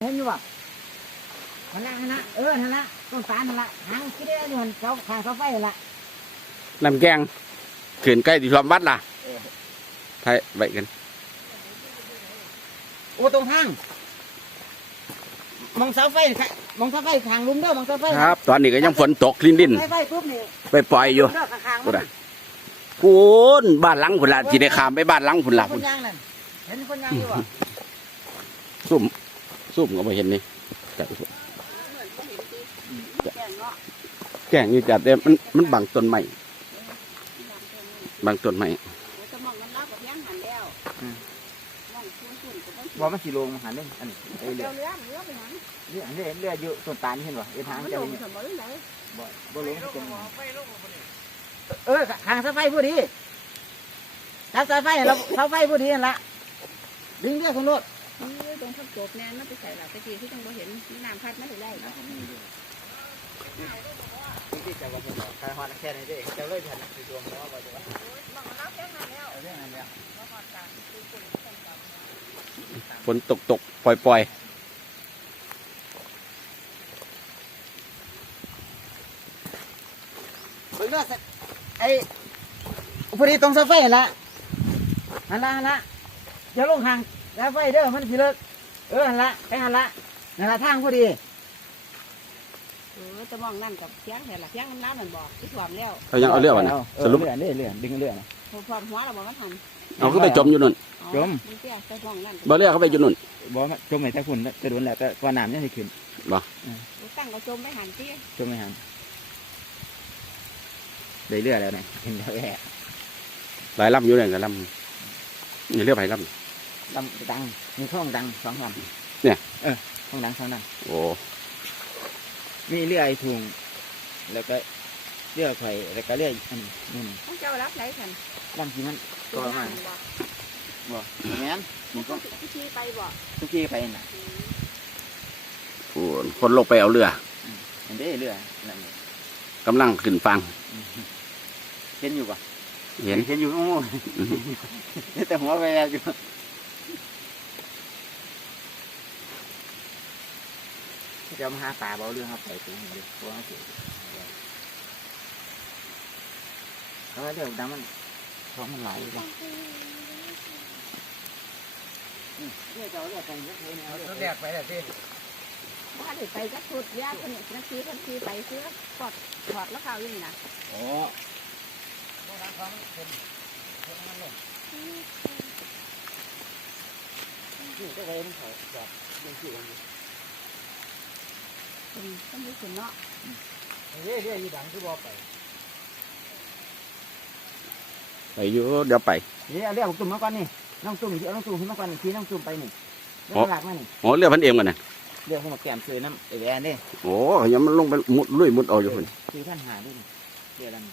เห็นอยู่ป่ะนั่นละนั่นละเออนั่นละต้นตาลนั่นละหางคิดได้อยู่มันเขาข้างเขาไฟนั่นละน้ำแกงขืนใกล้ที่ความวัดล่ะไทยไว้กันโอ้ตรงทางมองเสาไฟค่ะมองเสาไฟทางลุมเด้อมองเสาไฟครับ ตอนนี้ก็ยังฝนตกลิ้นดินไฟไฟปุ๊บนี่ไปปล่อยอยู่เด้อข้างๆกูมันได้พูนบ้านหลังพุ่นละจีได้ขามไปบ้านหลังพุ่นละคพุ่นนยางนั่นเห็นคนยางอยู่ป่ะซุ่ม ซุ่มก็ไม่เห็นนี่จัดแกงนี่จัดเด้มันมันบังต้นไม้บังต้นไม้จะมองมันรับกับยังหันแล้วมองคุณคุณก็ต้องบอกมันสีลงหันเด้อันนี้เออเรืเรืออเรือเรือไปหันเรือเรือเรืออยู่ต้นตาลนี่เห็นป่ะเออทางมันจะลเป็งนสมบูรณ์ไหนบ่บ่ลงเป็นเออข้างเสาไฟผู้ดีจับเสาไฟเราเสาไฟผู้ดีนั่นละดึงเรือของรถนี่ต รงทับจบแนนมันไปใส่หลักตะกี้ที่จังบ่เห็นน้ำพัดมาถึงได้นะที่จะว่าเป็นการฮอดแค่นี้เด้จะเลยทันคือดวงแล้วว่าจะว่าเรื่องนั้นแล้วฝนตกตกปล่อยปล่อยเบิ่งเด้อไอ้พอดีตรงเสาไฟนั่นละหันละหันละอย่าลงห่างเสาไฟเด้อมันสิเลิก เออหันละไปหันละนั่นละทางพอดีเออจะมองนั่นกับเสียงแต่ละเสียงน้ำมันบอกที่ถ่วมแล้วเขายังเอาเรือวะนะสรุปเรือเรือเรือดึงเรือนะพอถ่วมหัวเราบอกมันหันเอาขึ้นไปจมอยู่นู่นมันเตี้ยจะมองนั่นบ่เรือเขาไปอยู่นู่นบ่จมไปแต่ฝุ่นจะโดนแล้วแต่ว่าน้ำยังสิขึ้นตั้งกระจมไม่หันเตี้ยจมไม่หันได้เรือแล้วนะเห็นแล้วแหะหลายลำอยู่เลยกับลำนี่เรือไปล ดังดังมีช่องดังสองลำเนี่ย เออช่องดังช่องดังำโอ้มีเรือไอ้ทุงแล้วก็เรือไข่แล้วก็เรืออันนี้นี่ต้องเจ้ารับไหนกันลำที่มันตัวหันบอกบ่แม่นมันก็พิธีไปบอกทุกทีไปน่ะโหคนลงไปเอาเรือเห็นได้เรือนั่นนี่กำลังขึ้นฟังเห็นอยู่ปะเห็น เห็นอยู่โอ้อืมแต่หัวไปแล้วอยู่ จะเอามาหาปลาเบาเรื่องครับไปตรงนี้เลยเพราะว่าเสียเขาเรื่องดำมันท้องมันไหลเลยเรือจะเอาเรือไปเรือไปเนี่ยเอาเรือแรกไปแล้วสิว่าเดี๋ยวไปก็สุดยากคนนี้นักขี่คนขี่ไปเสื้อกอดถอดแล้วข่าวอยู่นี่นะโอ้นี่ก็เลยมันเขาแบบยังขี่กันอยู่ เป็นต้องรู้สึกเนาะเรื่อยเรื่อยอยู่ดังคือบ่ไปไปอยู่เดี๋ยวไปนี่เอาเรือของตุ่มมาก่อนนี่น้องตุ่มเอาน้องตุ่มขึ้นมาก่อนนี่ขี่น้องตุ่มไปนี่เรือหลักมานี่อ๋อเรือพันเอ็มกันนะเรือของมาแก้มซื้อน้ำไอ้แวนนี่โอ้ยังมันลงไปมุดลุยมุดเอาอยู่คนสี่ท่านหาด้วยนี่เรือลำนี้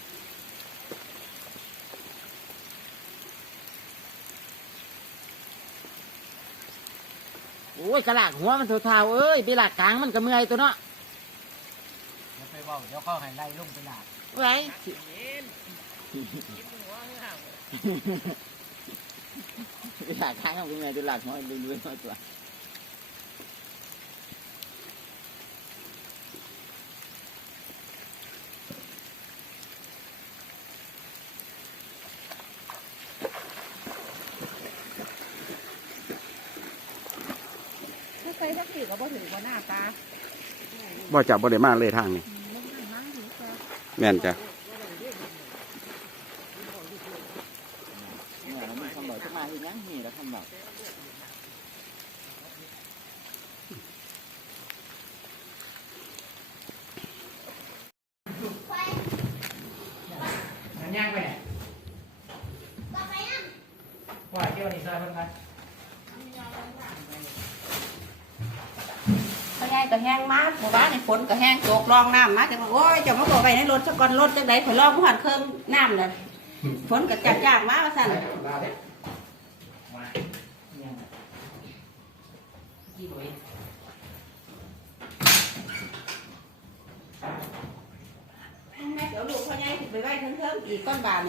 โอ้ยกระลากหัวมันเท่าๆเอ้ยไปหลักกลางมันก็เมื่อยตัวเนาะ ไปบอกเดี๋ยวเขาให้ไล่ลงไปหนาไว้ไปหลักกลางมันก็เมื่อยตัวหลักหัวดูดูๆตัวถ้าใส่สักทีก็บ่ถึงกว่าหน้าตาบ่จับบ่ได้มาเลยทางนี้มันนั่งอยู่ก็ แม่นจ้ะ เนี่ยเรามีคำบอกจะมาที่ยังมีแล้วคำบอก มันย่างไปไหนว่าเที่ยวนี่ซอยเพิ่นกัน พยายก็แห้ง มากหมู่บ้านในฝนก็แห้งโจกรองน้ำมาแต่ว่าโอ้ยจะมาบอกไปในรถสักก่อนรถจังไดข่อยลองผ่านเครื่องน้ำเลยฝนก็จัดจ้างมาว่าสั่นลาเด้มาย่างกี่ตัวเองแม่เดี๋ยวลูกพ่อใหญ่สิไปไว้เทิงๆอีกก้อนบาน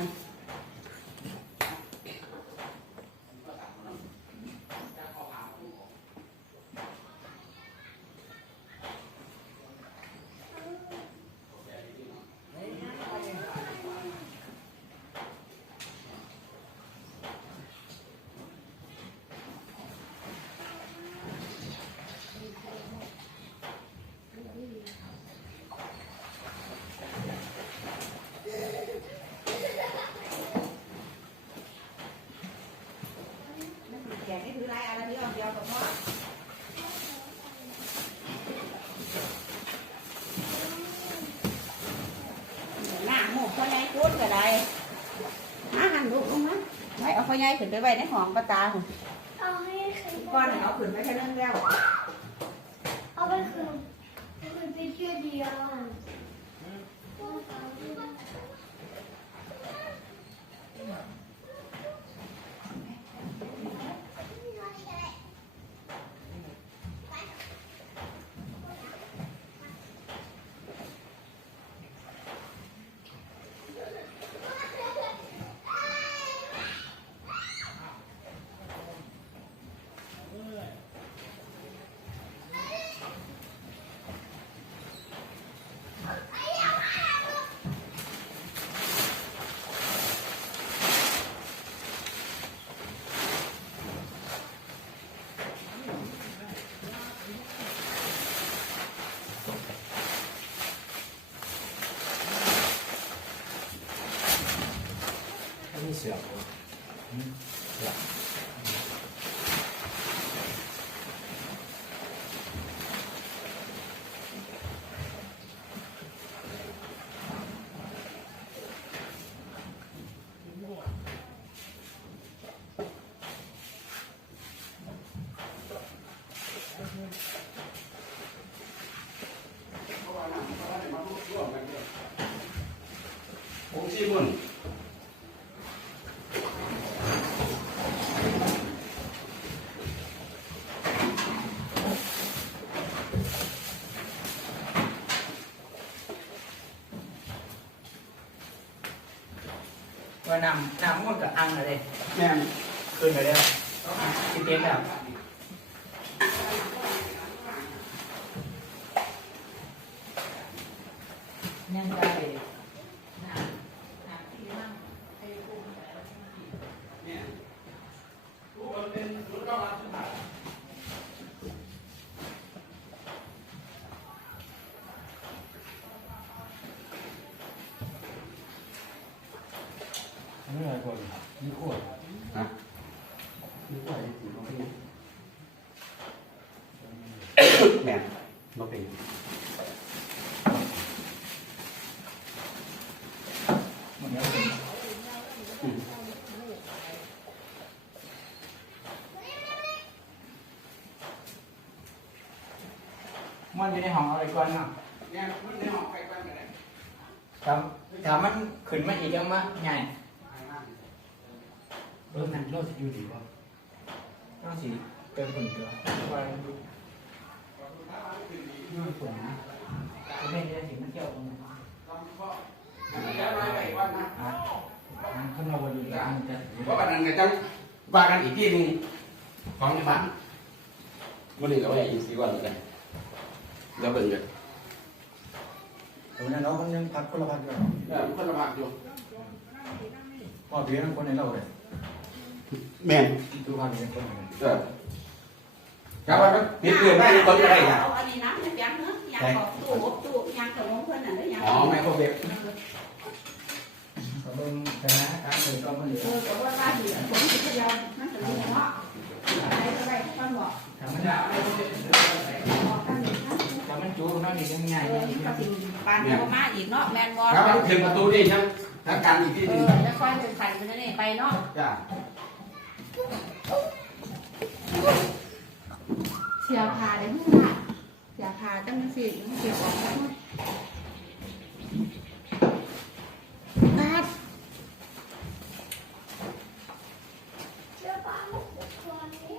พูดก็ได้มาหันลูกลงมาไม่เอาพ่อใหญ่ขึ้นไปไว้ในห้องประตานเอาให้คืนก่อนให้เอาขึ้นไปแค่เรื่องแล้วเอาไปคืนเอาไปไปเชื่อเดียวอะ เสือกผม ว่านำนำมันกับอังอะไรแม่นขึ้นไปแล้วกินเต็มแล้ว ยังได้ นี่อะไรก่อนนี่ขวด ฮะนี่ว่าได้สิบ่เป็นหยังแม่ นบ่เป็นหยังมันแล้วอืมมันอยู่ในห้องอะไรก่อนเนาะเนี่ยมันในห้องไปก่อนก็ได้ถามถามมันขึ้นมาอีกยังมะใหญ่รถนั่นรถอยู่ดีป่ะต้องสิเติมฝุ่นเกลือ ว่านู่นฝุ่นนะไม่ได้จะถึงมันเกี่ยวตรงนี้แล้วไปก่อนนะข้างนอกวันอยู่แล้วมันจะเพราะวันนั้นก็จังว่ากันอีกที่หนึ่งของในบ้านวันนี้ก็ว่าอีกสี่วันกันแล้วเบิ่งตรงนั้นเราคนยังพักคนละพักอยู่เออมันคนละภาคอยู่พ่อเพียงคนในเราเลยแม่ดูพักเพียงคน นึงเออครับว่ามันผิดเกินได้คนก็ได้ครับเอาอันนี้น้ำจะยังเนื้อะยังของตู้อบตู้ยังขนมเพื่อนน่ะหรือยังอ๋อไมโครเวฟเขาเบิ่งสถานการณ์เลยก็มันเหลือเออแต่ว่าบ้านอยู่ผมสิเดียวมันจะมีเนาะอะไรก็ได้ท่านบอกธรรมดาบอกท่านนี่นะถ้ามันจูนั่นนี่ยังไงเออนี่มันก็สิปานเดียวมาอีกเนาะแมนบอลครับมันถึงประตูนี่ยังทางการอีกที่หเอนึงอแล้วค่อยเป็นใส่ไปนั่นเองไปเนาะจ้า เสียพาได้หุ้นละเสียพาจังสิเสียออกมาบาดเชื่อป้าหมดตัวนี้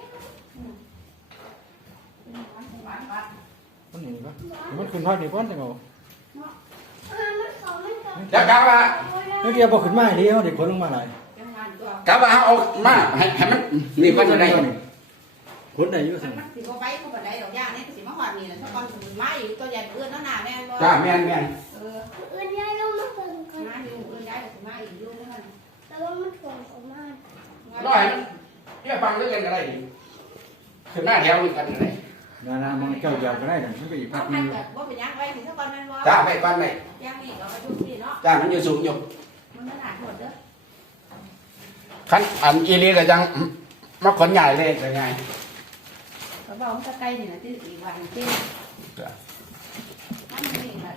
คนนี้ก็มันขึ้นพักนี่ก้อนจังเอาอ่ามันเขาไม่เขาแล้วกลับว่าเมื่อกี้บอกขึ้นมาดีเขาเด็กคนลงมาหลายจังงานตัวกลับว่าเอามาให้ให้มันนี่ก็จะได้ คนไหนอยู่มัสินมันสิบ่ไปก็บ่ได้ดอกย่านี่ก็สิมาหอดนี่แหละถ้าก่อนสมมุติมาอีกตัวใหญ่เอื้อนแล้วหน้าแม่นบ่จ้าแม่นแม่นเอออื่นย้ายลงมาเพิ่มกันมาอยู่เอื้อนย้ายก็สิมาอีกอยู่นั่นแต่ว่ามันถ่วงเขามากร้อยมันเนี่ยฟังเรื่องกันก็ได้คือหน้าแถวนี่กันก็ได้นานามันเจ้าเดียวก็ได้แต่มันก็อีกพัเอากพันึนงกับว่าเป็นยังไงสิถ้าก่อนแม่นบ่จ้าไปปันไปย่างนี่ก็ไปทุกที่เนาะจ้ามันอยู่สูงอยู่มันไม่หนักหมดเด้อคันอันอีลีก็ยังมาขนใหญ่เลยก็ไง เขาบอกว่าใกล้นี่นะที่อีกวันที่นั่นนี่แหละ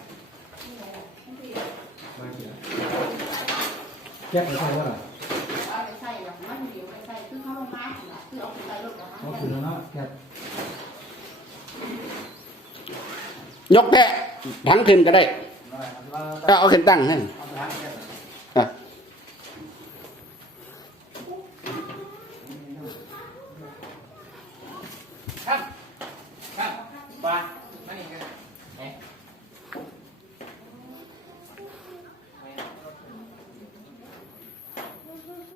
แยกไปใช่ว่าเอาไปใส่แบบมันอยู่ในลงมาคือเอาไปรถกับเอามันขึ้นแล้วเนาะแกยกแค่ทั้งขึ้นก็ได้น้อยเอาเอาขึ้นตั้งให้